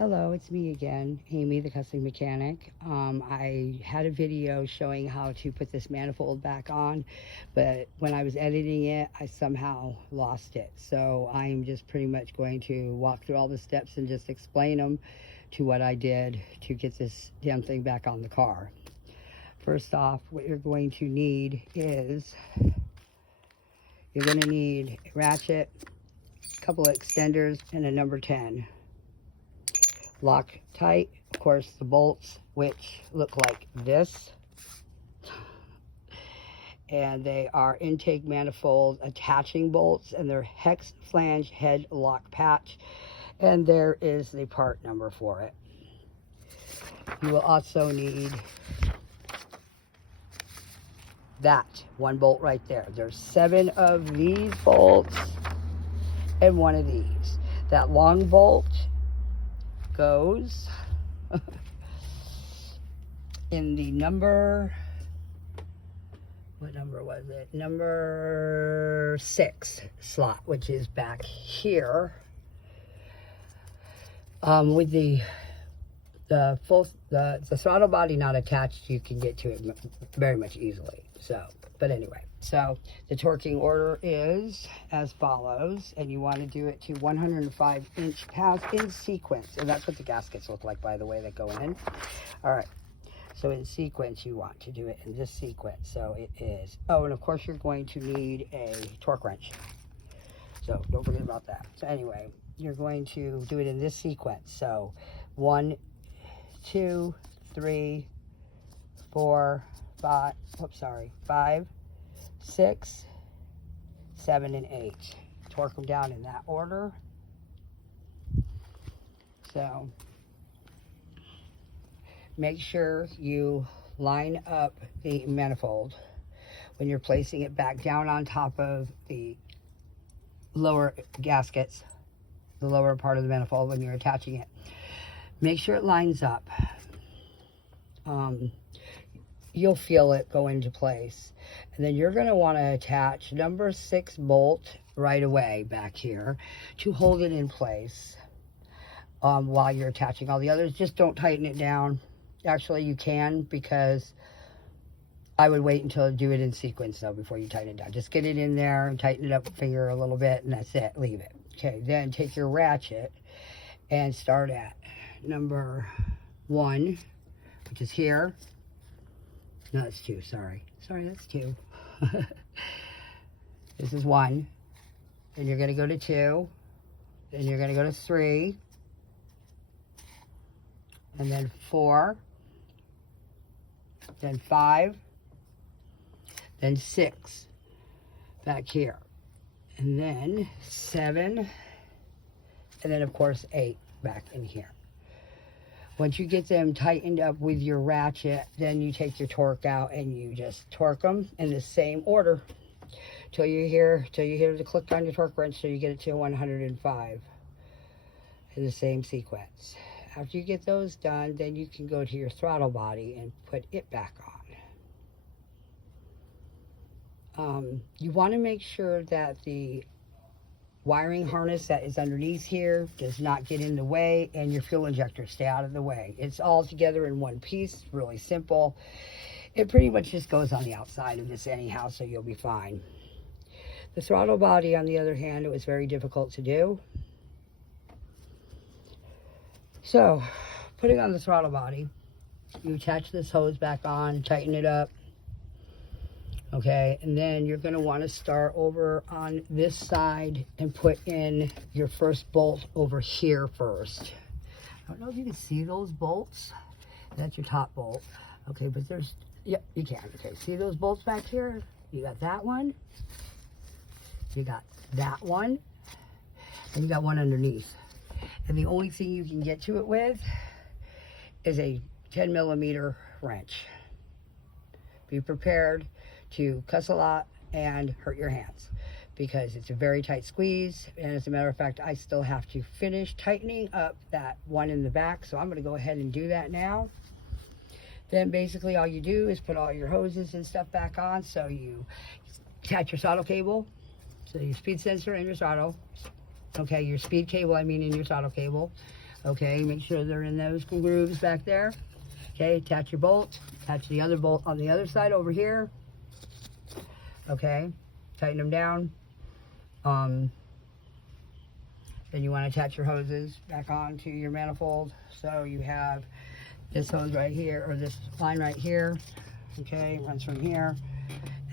Hello, it's me again, Amy, the Cussing mechanic. I had a video showing how to put this manifold back on, but when I was editing it, I somehow lost it. So I'm just pretty much going to walk through all the steps and just explain them to what I did to get this damn thing back on the car. First off, what you're going to need is, you're going to need a ratchet, a couple of extenders, and a number 10. Lock tight, of course, the bolts, which look like this, and they are intake manifold attaching bolts, and they're hex flange head lock patch, and there is the part number for it. You will also need that one bolt right there. There's 7 of these bolts and 1 of these. That long bolt goes in the number, what number was it? Number 6 slot, which is back here. With the throttle body not attached, you can get to it very much easily. So, but anyway, so the torquing order is as follows, and you want to do it to 105 inch-pounds in sequence, and that's what the gaskets look like, by the way, that go in. All right, so in sequence, you want to do it in this sequence. So it is, oh, and of course you're going to need a torque wrench, so don't forget about that. So anyway, you're going to do it in this sequence. So 1, 2, 3, 4, 5, oops, sorry, 5, 6, 7, and 8. Torque them down in that order. So make sure you line up the manifold when you're placing it back down on top of the lower gaskets, the lower part of the manifold when you're attaching it. Make sure it lines up. You'll feel it go into place. And then you're going to want to attach number 6 bolt right away back here to hold it in place while you're attaching all the others. Just don't tighten it down. Actually, you can, because I would wait until you do it in sequence, though, before you tighten it down. Just get it in there and tighten it up with your finger a little bit, and that's it. Leave it. Okay, then take your ratchet and start at number 1, which is here. No, that's 2, sorry. Sorry, that's 2. This is 1. Then you're going to go to 2. Then you're going to go to 3. And then 4. Then 5. Then 6. Back here. And then 7. And then, of course, 8 back in here. Once you get them tightened up with your ratchet, then you take your torque out and you just torque them in the same order till you hear the click on your torque wrench, so you get it to 105 in the same sequence. After you get those done, then you can go to your throttle body and put it back on. You want to make sure that the wiring harness that is underneath here does not get in the way, and your fuel injector stay out of the way. It's all together in one piece. It's really simple. It pretty much just goes on the outside of this anyhow, so you'll be fine. The throttle body, on the other hand, it was very difficult to do. So, putting on the throttle body, you attach this hose back on, tighten it up. Okay, and then you're going to want to start over on this side and put in your first bolt over here first. I don't know if you can see those bolts. That's your top bolt. Okay, but there's, yep, you can. Okay, see those bolts back here? You got that one. You got that one. And you got one underneath. And the only thing you can get to it with is a 10mm wrench. Be prepared to cuss a lot and hurt your hands, because it's a very tight squeeze. And as a matter of fact, I still have to finish tightening up that one in the back, so I'm going to go ahead and do that now. Then basically all you do is put all your hoses and stuff back on. So you attach your throttle cable, so your speed sensor and your throttle, okay, your speed cable, I mean, in your throttle cable. Okay, make sure they're in those grooves back there. Okay, attach your bolt. Attach the other bolt on the other side over here. Okay, tighten them down. Then you want to attach your hoses back onto your manifold. So you have this hose right here, or this line right here. Okay, it runs from here.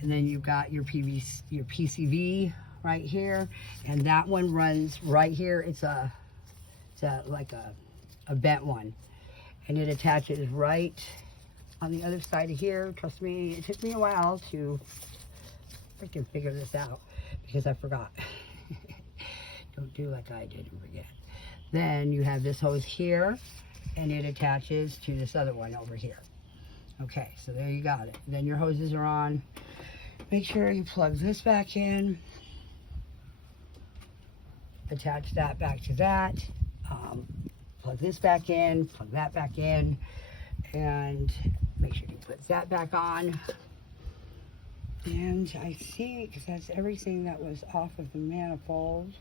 And then you've got your PCV right here. And that one runs right here. It's like a bent one. And it attaches right on the other side of here. Trust me, it took me a while to freaking figure this out because I forgot. Don't do like I did and forget. Then you have this hose here, and it attaches to this other one over here. Okay, so there you got it. Then your hoses are on. Make sure you plug this back in. Attach that back to that. Plug this back in, plug that back in, and make sure you put that back on. And I think that's everything that was off of the manifold.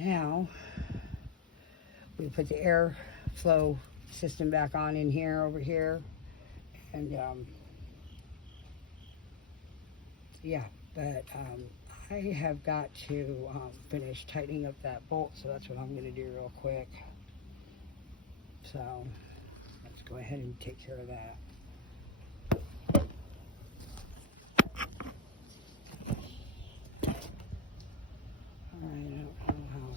Now, we put the airflow system back on in here, over here, and yeah, but I have got to finish tightening up that bolt, so that's what I'm going to do real quick. So, let's go ahead and take care of that. Alright, I don't know how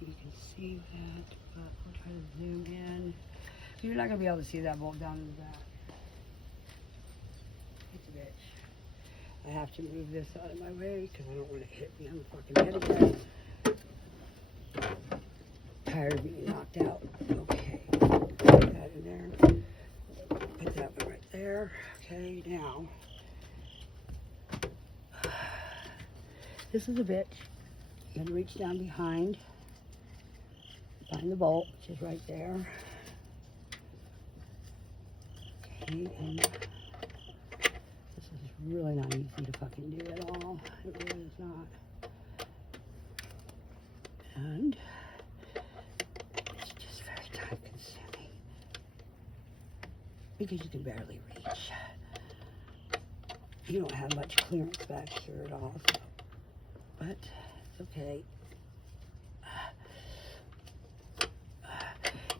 you can see that, but we'll try to zoom in. You're not going to be able to see that bolt down in the back. It's a bitch. I have to move this out of my way because I don't want to hit me on the fucking head again. Tired of being knocked out. Okay, put that in there. Put that one right there. Okay, now. This is a bitch. You gotta reach down behind, find the bolt, which is right there. Okay, and this is really not easy to fucking do at all. It really is not. And it's just very time consuming because you can barely reach. You don't have much clearance back here at all, so. But okay.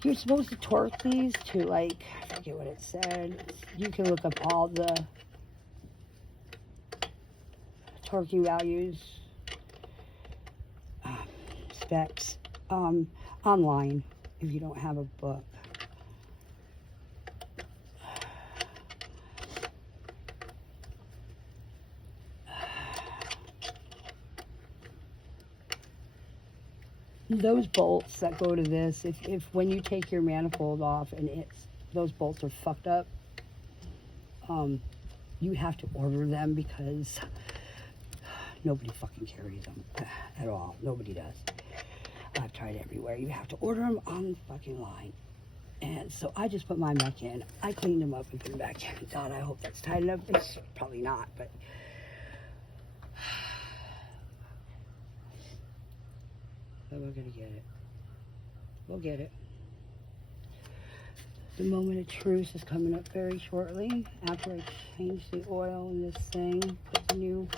You're supposed to torque these to, like, I forget what it said. You can look up all the torquing values, specs, online if you don't have a book. Those bolts that go to this, if when you take your manifold off and those bolts are fucked up, you have to order them because nobody fucking carries them at all. Nobody does. I've tried everywhere. You have to order them on the fucking line. And so I just put mine back in. I cleaned them up and put them back in. God, I hope that's tight enough. It's probably not, but we're gonna get it. We'll get it. The moment of truth is coming up very shortly after I change the oil in this thing. Put the new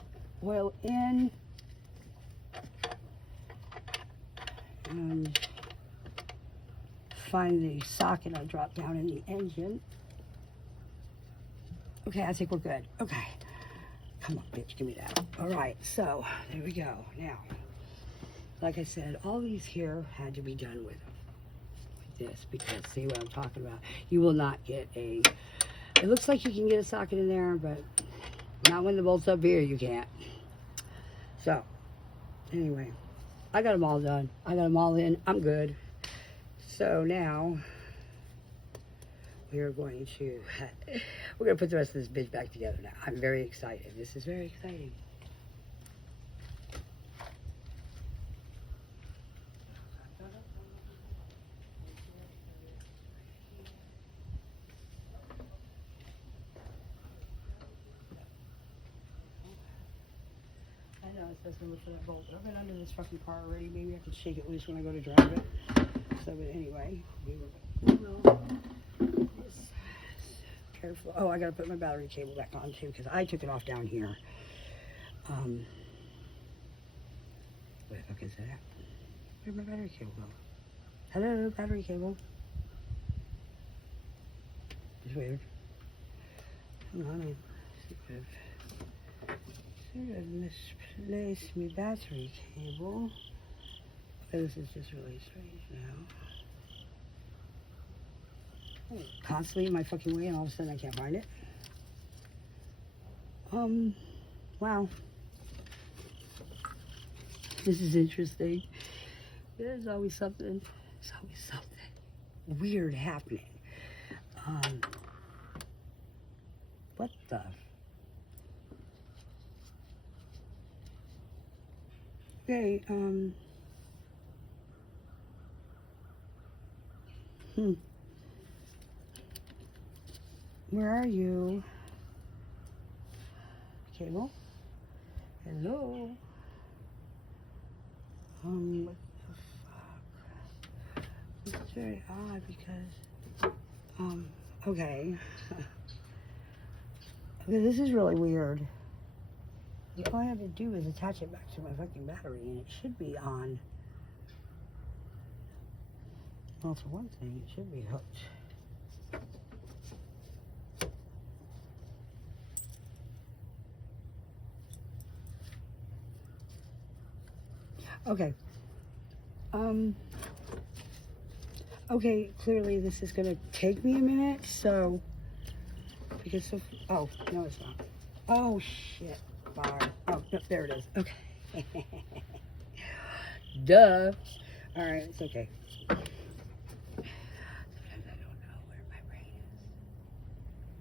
oil in. And find the socket I dropped down in the engine. Okay, I think we're good. Okay. Come on, bitch, give me that. All right, so there we go. Now, like I said, all these here had to be done with this because see what I'm talking about. You will not get it looks like you can get a socket in there, but not when the bolt's up here, you can't. So, anyway, I got them all done. I got them all in. I'm good. So now, we're going to put the rest of this bitch back together now. I'm very excited. This is very exciting. I know it says to look for that bolt. I've been under this fucking car already. Maybe I can shake it loose when I go to drive it. So, but anyway, we will just careful. Oh, I gotta put my battery cable back on too because I took it off down here. Where the fuck is that? Where'd my battery cable go? Hello, battery cable. It's weird. Hold on, I sort of misplaced my battery cable. This is just really strange now. Constantly in my fucking way and all of a sudden I can't find it. Wow. This is interesting. There's always something weird happening. What the? Okay, Where are you? Cable? Hello? What the fuck? It's very odd because, okay. Okay, this is really weird. All I have to do is attach it back to my fucking battery and it should be on. Well, for one thing, it should be hooked. Okay. Okay, clearly this is gonna take me a minute, so, because of, oh, no it's not. Oh, shit, bar. Oh, no, there it is, okay. Duh. All right, it's okay. Sometimes I don't know where my brain is.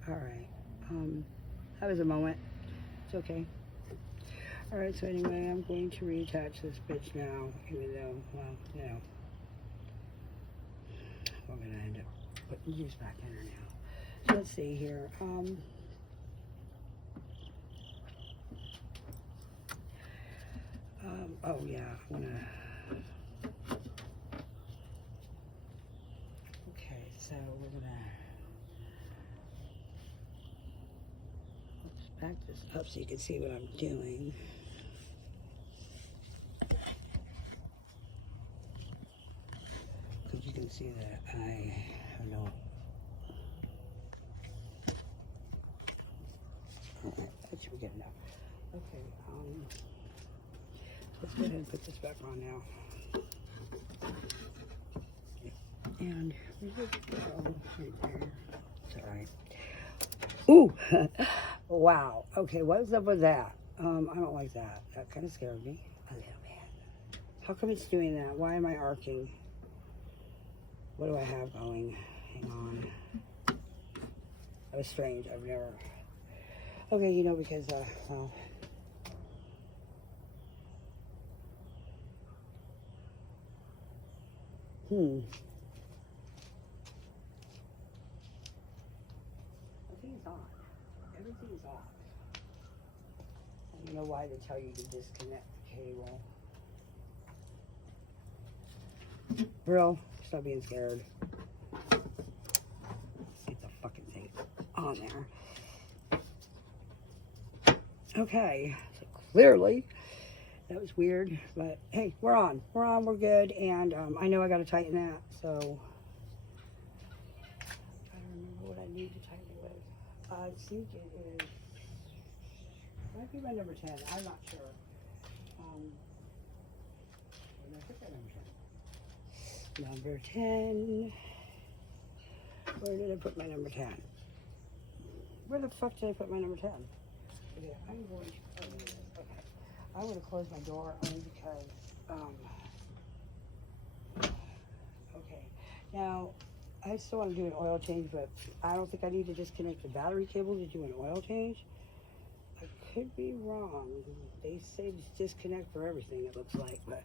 All right, that was a moment. It's okay. All right, so anyway, I'm going to reattach this bitch now, even though, well, you know, we're going to end up putting juice back in her now. So let's see here. Oh, yeah, I'm going to, okay, so we're going to back this up so you can see what I'm doing. Because you can see that I have no. Alright, that should be good enough. Okay, let's go ahead and put this back on now. And where's it go? Right there. It's alright. Ooh! Wow. Okay, what's up with that? I don't like that. That kind of scared me a little bit. How come it's doing that? Why am I arcing? What do I have going? Hang on. That was strange. I've never. Okay, you know, because, well. Everything's on. Everything's off. I don't know why they tell you to disconnect the cable. Bro, stop being scared. Let's see if the fucking thing on there. Okay, so clearly that was weird, but hey, we're on, we're good, and I know I got to tighten that, so I don't remember what I need to tighten it with. I think it is, might be my number 10, I'm not sure. Where did I put that number 10? Number 10. Where did I put my number 10? Where the fuck did I put my number 10? Okay, I'm going to close this. Okay. I'm going to close my door only because, okay. Now, I still want to do an oil change, but I don't think I need to disconnect the battery cable to do an oil change. I could be wrong. They say disconnect for everything, it looks like, but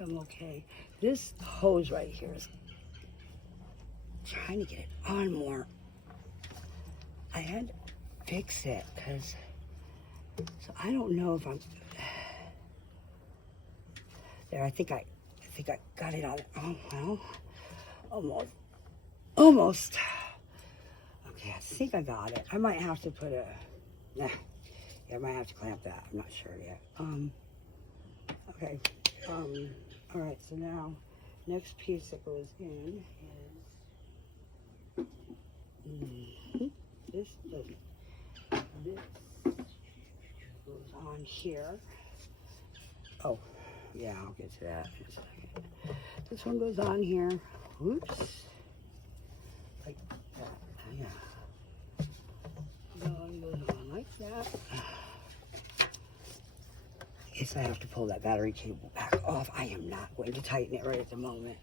I'm okay. This hose right here is trying to get it on more. I had to fix it because, so I don't know if I'm there. I think think I got it on. Oh, well, almost. Almost. Okay, I think I got it. I might have to put a, yeah, I might have to clamp that. I'm not sure yet. Okay. All right, so now, next piece that goes in is, this doesn't, this goes on here. Oh, yeah, I'll get to that in a second. This one goes on here. Oops. Like that. Yeah. One goes on like that. I guess I have to pull that battery cable back off. I am not going to tighten it right at the moment.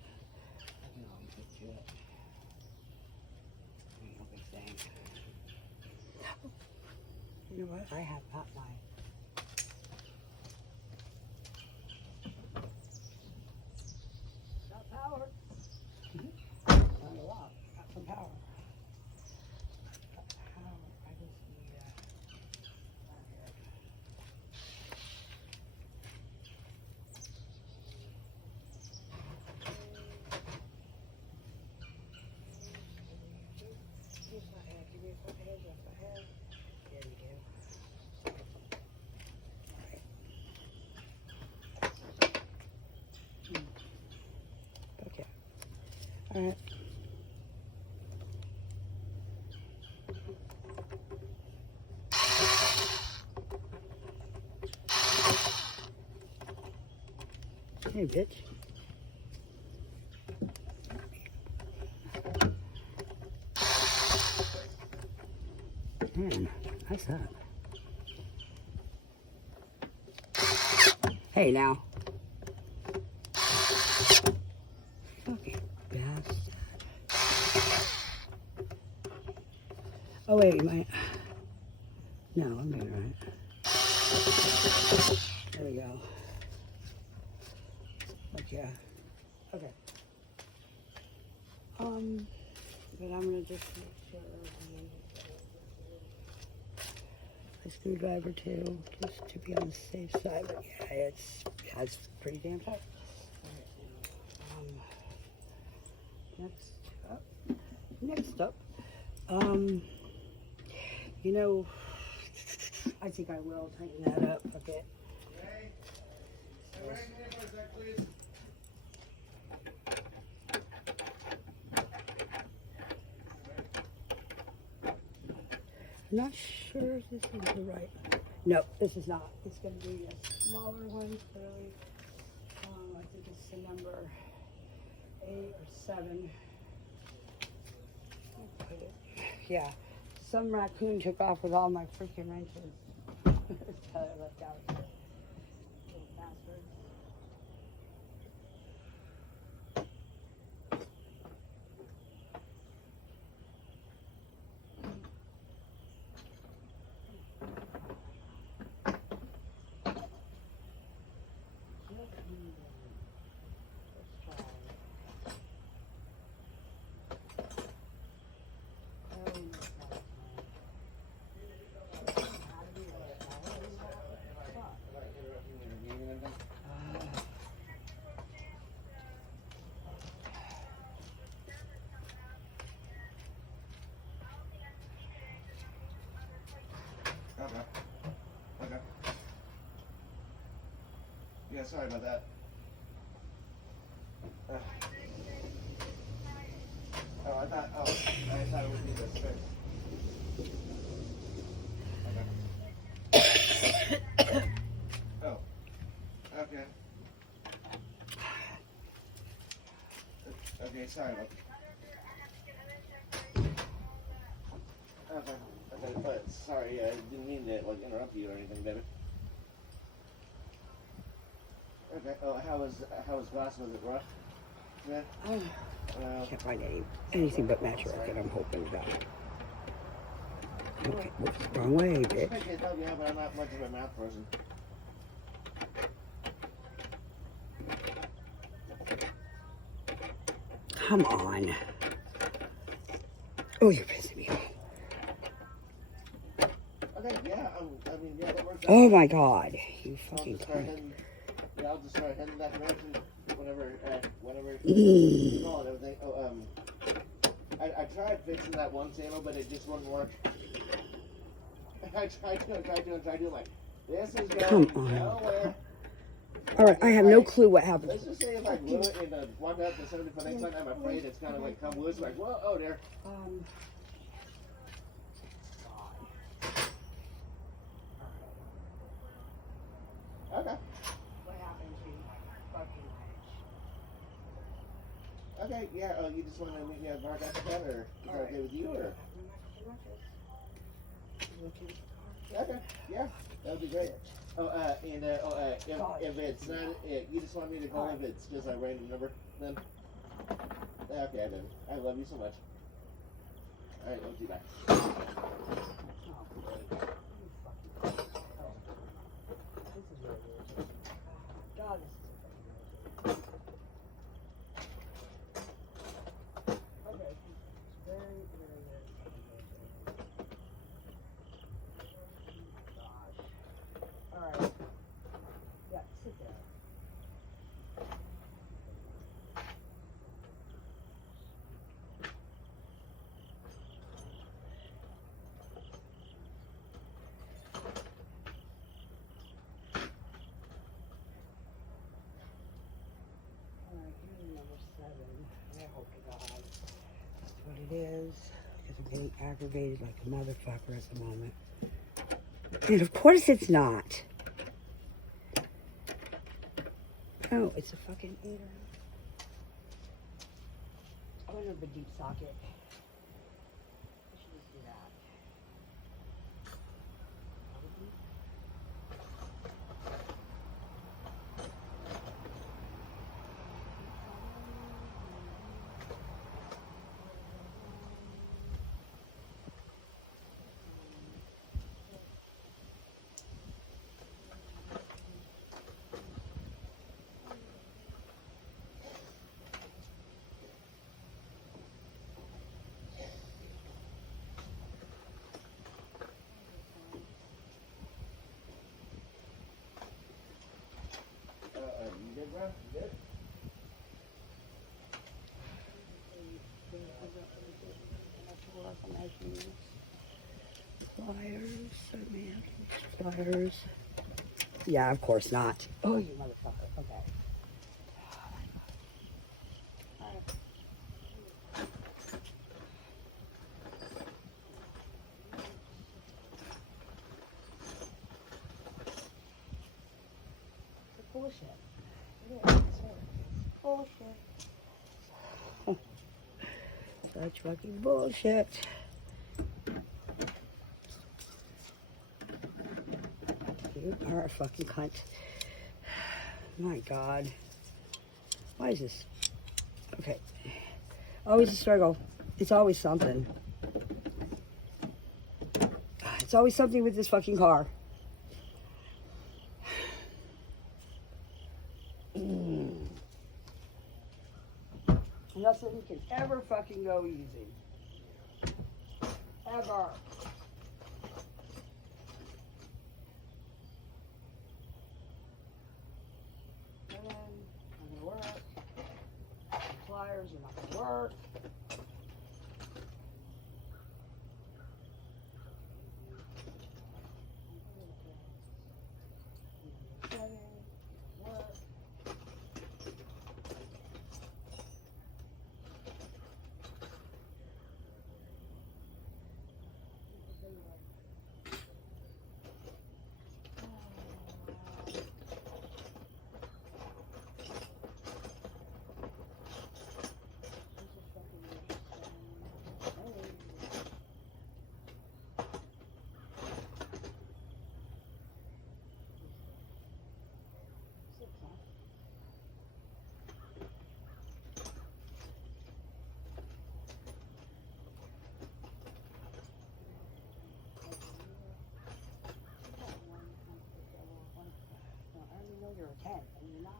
You know what? I have got my power. Not a lot. Got some power. Got power. I just need There we go. Okay. All right. Hey, bitch. Man, that's that. Hey, now. Fucking bastard. Oh, wait, my... No, I'm doing it right. There we go. Okay. Okay. But I'm gonna just make sure a screwdriver too, just to be on the safe side. But yeah, it's pretty damn tight. Next up, you know, I think I will tighten that up a bit. I'm not sure if this is the right. No, this is not. It's going to be a smaller one, clearly. I think it's the number 8 or 7. Yeah, some raccoon took off with all my freaking wrenches. That I left out. Little bastard. Okay. Yeah, sorry about that. I thought it would be this fix. Okay. Oh. Okay. Okay, sorry about that. Okay, but sorry, I didn't mean to like interrupt you or anything, baby. Okay. Oh, how was class? Was it rough? Yeah. Can't find anything but match record. I'm hoping that. Okay, whoops, wrong way, bitch. I can't help you out, but I'm not much of a math person. Come on. Oh, you're pissing me off. Okay, yeah, I mean, yeah, that works out. Oh my God, you fucking cunt. I'll just start heading that direction. whenever you call and everything. I tried fixing that one table, but it just wouldn't work. I tried to, like, this is going nowhere. All right, I have no clue what happened. Let's just say if I glue it in the one up to 70 for next time, I'm afraid it's kind of like come loose, like, whoa, oh there. Okay. What happened to my fucking ledge? Okay, yeah, you just want to meet me at Mark after that, or is that okay with you, or? Okay, yeah, that would be great. If it's not, you just want me to call if it's just a random number, then? Okay, then. I love you so much. Alright, I'll be back. God, this is okay. Very, very, very. All right. Yeah, sit there. All right, here's number 7. I hope to God that's what it is, because I'm getting aggravated like a motherfucker at the moment. And of course it's not. No, it's a fucking 8. I went over the deep socket. I should just do that. You good, bro? You good? Pliers. Yeah, of course not. Oh, you motherfucker. Okay. It's bullshit. It is. It's bullshit. Such fucking bullshit. You are a fucking cunt. My God. Why is this? Okay. Always a struggle. It's always something. It's always something with this fucking car. Nothing can ever fucking go easy. Ever. And not gonna work. The pliers are not gonna work. Work. You're a 10, and you're not.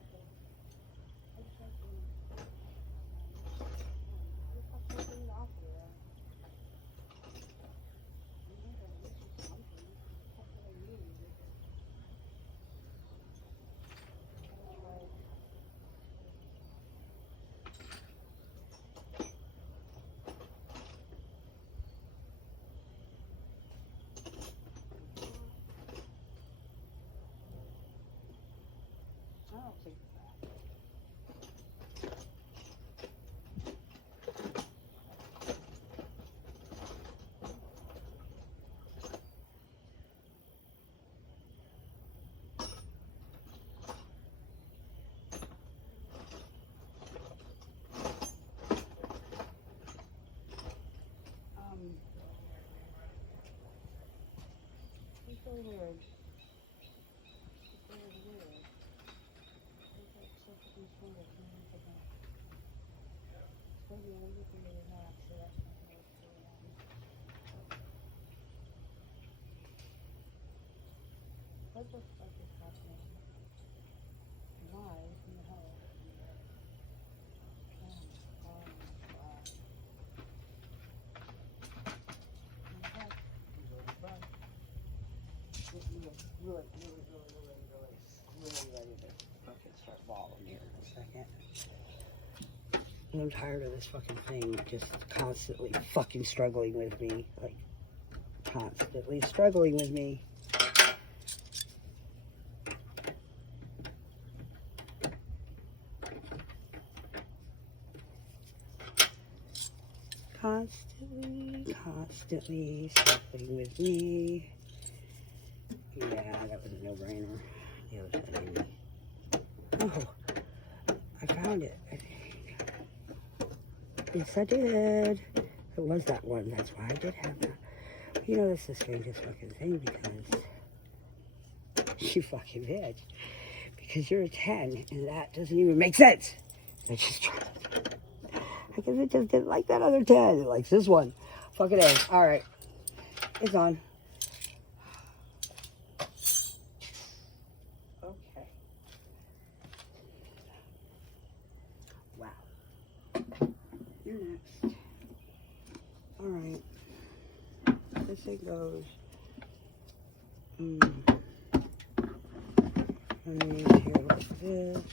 really weird. It's really weird. It's like so fucking strange. I can't even put that. It's maybe a little bit relaxed, so that's not going to work very well. What the fuck is happening? Why in the hell? Oh my god. Really ready to fucking start balling here in a second. And I'm tired of this fucking thing just constantly fucking struggling with me. Like, constantly struggling with me. Constantly struggling with me. Yeah, that was a no-brainer. The other side, maybe. Oh, I found it, I think. Yes, I did. It was that one. That's why I did have that. You know, this is the strangest fucking thing because you fucking bitch. Because you're a 10, and that doesn't even make sense. I just tried. I guess it just didn't like that other 10. It likes this one. Fucking A. Alright. It's on. Okay. Wow. You're next. Alright. This thing goes. Underneath here like this.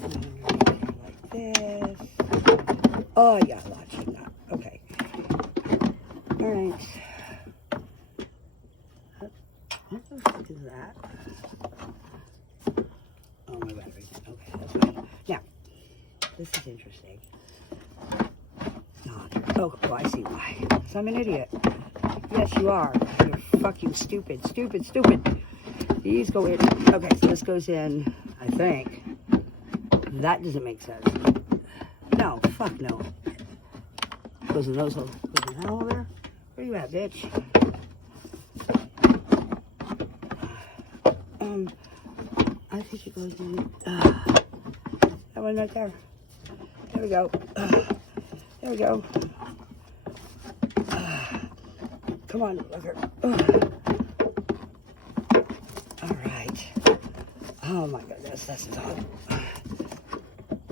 Underneath here like this. Oh, I got watching that. Okay. Alright. What the fuck is that? Oh, my battery's in. Okay, that's fine. Now, this is interesting. Oh, I see why. Because I'm an idiot. Yes, you are. You're fucking stupid. Stupid, stupid. These go in. Okay, so this goes in, I think. That doesn't make sense. No, fuck no. Goes in those holes. Goes in that hole there? Where you at, bitch? I think it goes in. That one right there. There we go. There we go. Come on, looker. All right. Oh my goodness, this is on.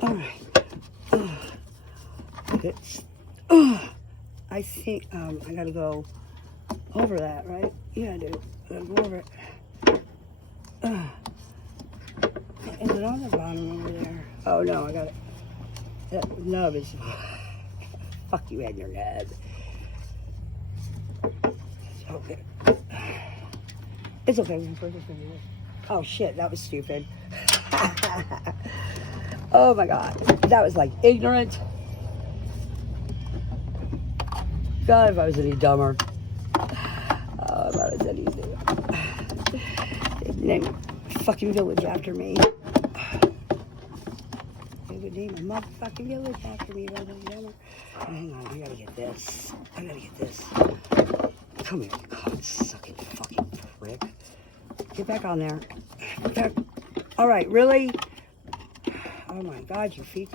All right. It's. I think I gotta go over that, right? Yeah, I do. I gotta go over it. Is it on the bottom over there? Oh no, I got it. That nub is. Fuck you and your nub. It's okay. It's okay. We're just gonna do this. Oh shit, that was stupid. Oh my god, that was like ignorant. God, if I was any dumber. Oh, if I was any dumber. They named a fucking village after me. They would name a motherfucking village after me if I was any dumber. Hang on, I gotta get this. I gotta get this. Come here, God, sucking fucking prick. Get back on there. Back. All right, really? Oh my God, your feet.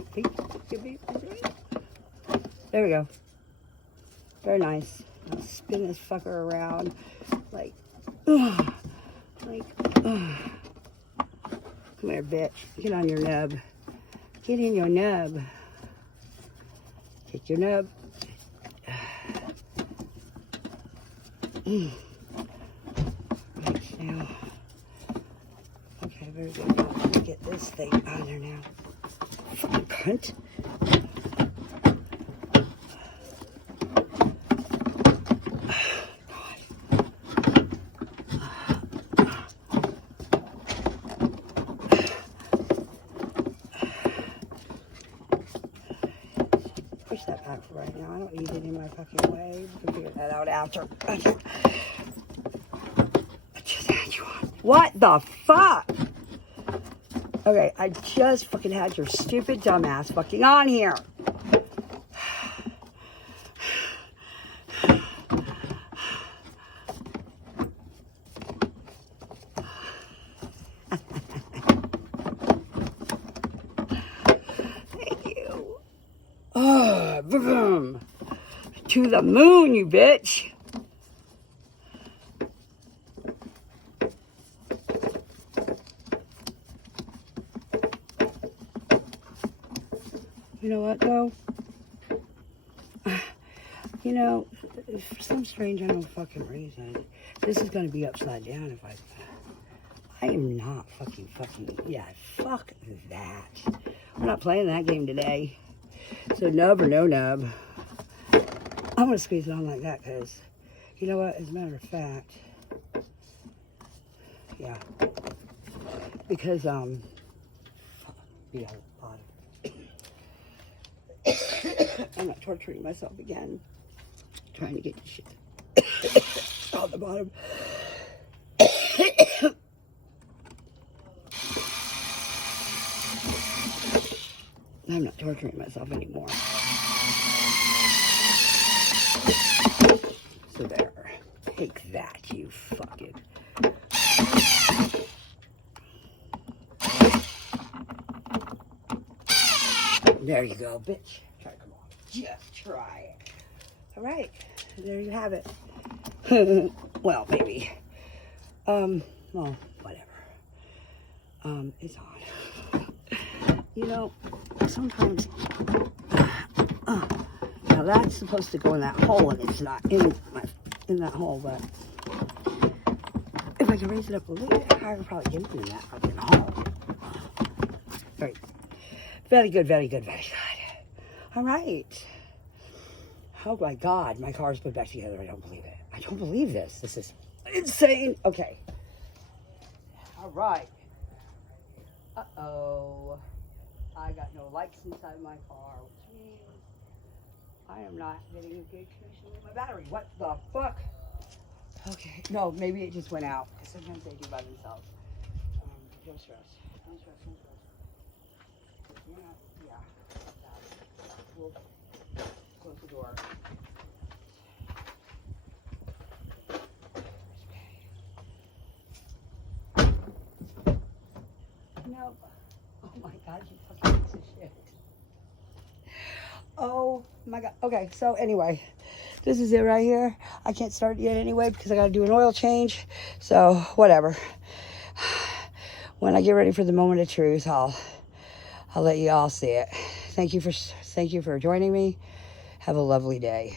There we go. Very nice. I'll spin this fucker around like, Come here, bitch. Get on your nub. Get in your nub. Get your nub. Right now. Okay, very good. Let's get this thing on there now. Fucking cunt. Push that back for right now. I don't need it in my fucking way. We can figure that out after. I just had you on. What the fuck? Okay, I just fucking had your stupid dumbass fucking on here. To the moon, you bitch. You know what, though? You know, for some strange unknown fucking reason, this is going to be upside down if I am not fucking, yeah, fuck that. I'm not playing that game today. So nub or no nub. I'm going to squeeze it on like that because, you know what, as a matter of fact, yeah. Because, yeah, I'm not torturing myself again. Trying to get the shit out the bottom. I'm not torturing myself anymore. So there. Take that, you fucking. There you go, bitch. Try, come on. Just try it. All right. There you have it. Well, maybe. Well, whatever. It's on. You know, sometimes, now that's supposed to go in that hole, and it's not in that hole, but if I can raise it up a little bit higher, I'll probably get it in that fucking hole. Right. Very good, very good, very good. All right. Oh my God, my car's put back together. I don't believe it. I don't believe this. This is insane. Okay. All right. Uh-oh. I got no lights inside my car, which means I am not getting a good connection with my battery. What the fuck? Okay. No, maybe it just went out. Because sometimes they do by themselves. Don't stress. Don't stress. Don't stress. Yeah. We'll close the door. No. Oh my God, you fucking piece of shit. Oh my God. Okay, so anyway, this is it right here. I can't start it yet anyway because I got to do an oil change. So whatever. When I get ready for the moment of truth, I'll let you all see it. Thank you for joining me. Have a lovely day.